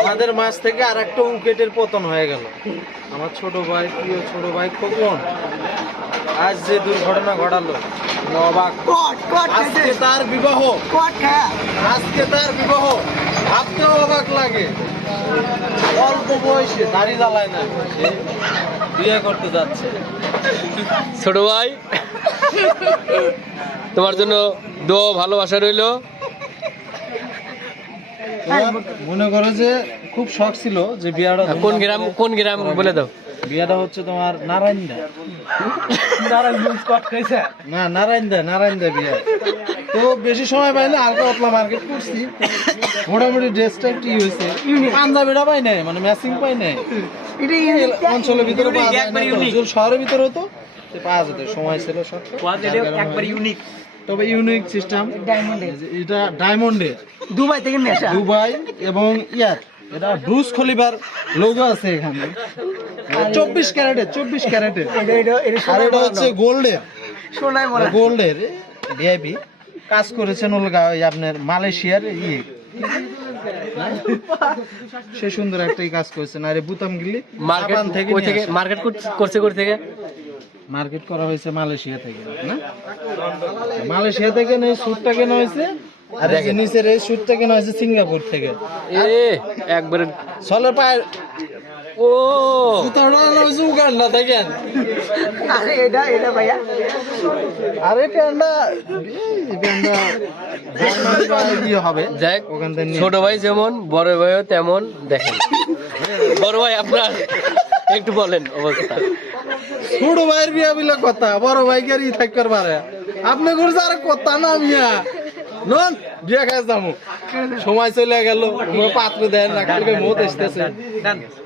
আমাদের মাছ থেকে আর একটা উইকেটের পতন হয়ে গেল। আমার ছোট ভাই, প্রিয় ছোট ভাই খোকন আজ যে দুর্ঘটনা ঘটালো, অবাক। আজকে তার বিবাহ, আজকে তার বিবাহ, ভাবতেও অবাক লাগে। অল্প বয়সে দাড়ি জ্বালায় না, সে বিয়ে করতে যাচ্ছে। ছোট ভাই, তোমার জন্য দোয়া ভালোবাসা রইলো। মনে করো যে খুব শখ ছিল যে বিয়াটা কোন গ্রাম বলে দাও। বিয়াটা হচ্ছে তোমার নারায়ণদা। না, নারায়ণদা বিয়া। তো বেশি সময় পাইলে হালকা পাতলা মার্কেট করছি, মোটামুটি ড্রেসটা একটু হয়েছে, পাঞ্জাবিটা পাই নাই, মানে ম্যাচিং পাই নাই। অঞ্চলের ভিতরে পাওয়া যায় না, শহরের ভিতরে হতো পাওয়া যেত, সময় ছিল সব। তবে ইউনিক সিস্টেম, এটা ডায়মন্ডের, দুবাই থেকে নেশা, দুবাই এবং ইয়ার, এটা ব্রুজ খলিফার লোগো আছে এখানে। 24 ক্যারেটের, আর এটা হচ্ছে গোল্ডের, সোনায় মরা গোল্ডের ভিআইপি। কাজ করেছেন ওলগা ওই আপনার মালয়েশিয়ার সে সুন্দর একটাই কাজ করেছেন। আর বুতাম গিলি মার্কেট থেকে মার্কেট করছে থেকে মার্কেট করা হয়েছে মালয়েশিয়া থেকে, না মালয়েশিয়া থেকে নেই, স্যুটটা কেনা হয়েছে। আর এই নিচের এই স্যুটটা কেনা হয়েছে সিঙ্গাপুর থেকে। একবারে সলের পায়ের ও জুতাটা হয়েছে উগান্ডা থেকে। আরে এটা ভাইয়া, আরে প্যান্ডা হবে। যাক, ওখান থেকে ছোট ভাই যেমন বড় ভাইও তেমন। দেখেন বড় ভাই, আপনার একটু বলেন অবস্থা। ছোট ভাইয়ের বিয়া বলে কথা, বড় ভাইকে আর থাকতে পারে। আপনি করছে আর কথা না মিয়া, নন বিয়া খাই যাবো, সময় চলে গেল, পাত্র দেন না, কালকে মত আসতেছে।